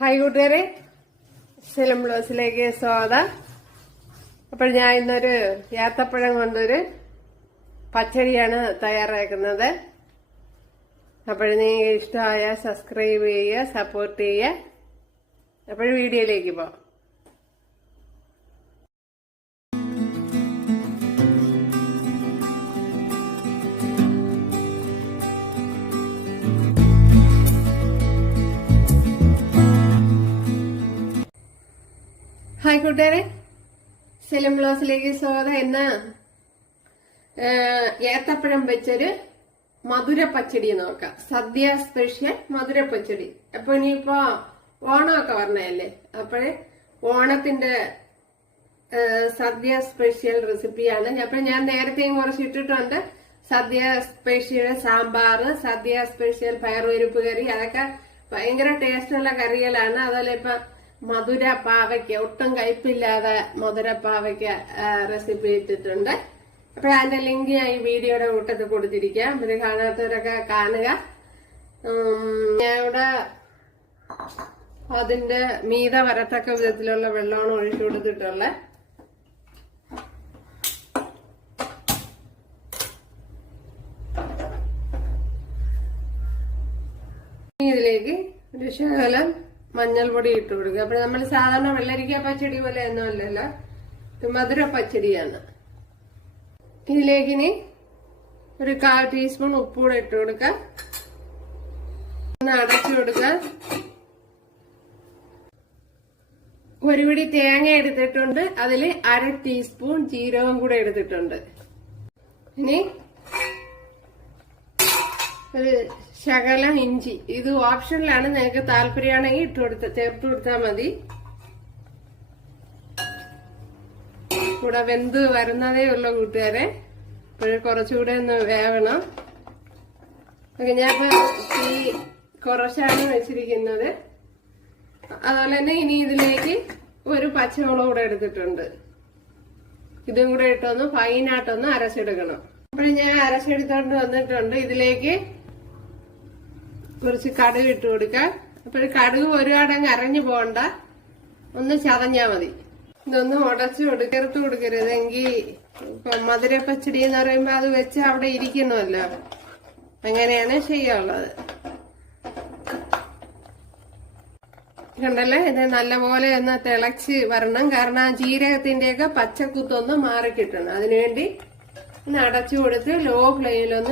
Hi കൂട്ടുകാരെ. സെലം ബ്ലോസിലേക്ക് സ്വാഗതം. അപ്പോൾ ഞാൻ ഇന്നൊരു ഏത്തപ്പഴം കൊണ്ടൊരു പച്ചടിയാണ് തയ്യാറാക്കുന്നത്. അപ്പോൾ നിങ്ങൾക്ക് ഇഷ്ടമായ സബ്സ്ക്രൈബ് ചെയ്യുക സപ്പോർട്ട് ചെയ്യുക. അപ്പോൾ വീഡിയോയിലേക്ക് പോകാം. ഹായ് കൂട്ടുകാരെ. സെലം ബ്ലോസിലേക്ക് സ്വാഗതം. എന്ന് ഏത്തപ്പഴം വെച്ചൊരു മധുര പച്ചടി നോക്കാം. സദ്യ സ്പെഷ്യൽ മധുര പച്ചടി. അപ്പൊ ഇനിയിപ്പോ ഓണമൊക്കെ പറഞ്ഞല്ലേ അപ്പോഴേ ഓണത്തിന്റെ സദ്യ സ്പെഷ്യൽ റെസിപ്പിയാണ്. അപ്പൊ ഞാൻ നേരത്തെയും കുറച്ച് ഇട്ടിട്ടുണ്ട്. സദ്യ സ്പെഷ്യൽ സാമ്പാർ സദ്യ സ്പെഷ്യൽ പയറുപരിപ്പ് കറി. അതൊക്കെ ഭയങ്കര ടേസ്റ്റുള്ള കറികളാണ്. അതുപോലെ ഇപ്പൊ മധുര പാവയ്ക്ക ഒട്ടും കയ്പില്ലാതെ മധുര പാവയ്ക്ക റെസിപ്പി ഇട്ടിട്ടുണ്ട്. അപ്പൊ അതിന്റെ ലിങ്ക് ഞാൻ ഈ വീഡിയോയുടെ കൂട്ടത്തിൽ കൊടുത്തിരിക്കാം. ഇത് കാണാത്തവരൊക്കെ കാണുക. ഞാൻ ഇവിടെ അതിന്റെ മീത വരത്തക്ക വിധത്തിലുള്ള വെള്ളമാണ് ഒഴിച്ചു കൊടുത്തിട്ടുള്ളത് ഇതിലേക്ക് ഒരു ശകലം മഞ്ഞൾപ്പൊടി ഇട്ട് കൊടുക്കുക. അപ്പൊ നമ്മൾ സാധാരണ വെള്ളരിക്ക പച്ചടി പോലെ ഒന്നും അല്ലല്ലോ. ഇത് മധുര പച്ചടിയാണ്. ഇതിലേക്കിനി ഒരു കാൽ ടീസ്പൂൺ ഉപ്പൂടെ ഇട്ട് കൊടുക്കുക. ഒന്ന് അടച്ചു കൊടുക്കുക. ഒരു പിടി തേങ്ങ എടുത്തിട്ടുണ്ട്. അതിൽ അര ടീസ്പൂൺ ജീരകം കൂടെ എടുത്തിട്ടുണ്ട്. ഇനി ഒരു ശകലം ഇഞ്ചി. ഇത് ഓപ്ഷനിലാണ് നിങ്ങൾക്ക് താല്പര്യമാണെങ്കിൽ ഇട്ട് കൊടുത്ത ചേർത്ത് കൊടുത്താൽ മതി. കൂടെ വെന്ത് വരുന്നതേ ഉള്ളൂ കൂട്ടുകാരെ. ഇപ്പോഴും കുറച്ചുകൂടെ ഒന്ന് വേവണം. ഓക്കെ ഞാനിപ്പോ തീ കുറച്ചാണ് വെച്ചിരിക്കുന്നത്. അതുപോലെ തന്നെ ഇനി ഇതിലേക്ക് ഒരു പച്ചമുളക് കൂടെ എടുത്തിട്ടുണ്ട്. ഇതും കൂടെ ഇട്ടൊന്ന് ഫൈനായിട്ടൊന്ന് അരച്ചെടുക്കണം. അപ്പോഴും ഞാൻ അരച്ചെടുത്തോണ്ട് വന്നിട്ടുണ്ട്. ഇതിലേക്ക് കുറച്ച് കടുക് ഇട്ട് കൊടുക്കാം. അപ്പോൾ കടുക് ഒരുപാടങ്ങ് അരഞ്ഞു പോകണ്ട. ഒന്ന് ചതഞ്ഞാ മതി. ഇതൊന്ന് ഉടച്ച് കൊടുക്കരുത്ത് കൊടുക്കരുത്. എങ്കിൽ ഇപ്പൊ മധുര പച്ചടി എന്ന് പറയുമ്പോ അത് വെച്ച് അവിടെ ഇരിക്കണമല്ലോ. അങ്ങനെയാണ് ചെയ്യാനുള്ളത്. കണ്ടല്ലേ? ഇത് നല്ലപോലെ ഒന്ന് തിളച്ച് വരണം. കാരണം ആ ജീരകത്തിന്റെയൊക്കെ പച്ചക്കുത്തൊന്ന് മാറി കിട്ടണം അതിനുവേണ്ടി ഒന്ന് അടച്ചു കൊടുത്ത് ലോ ഫ്ലെയിലൊന്ന്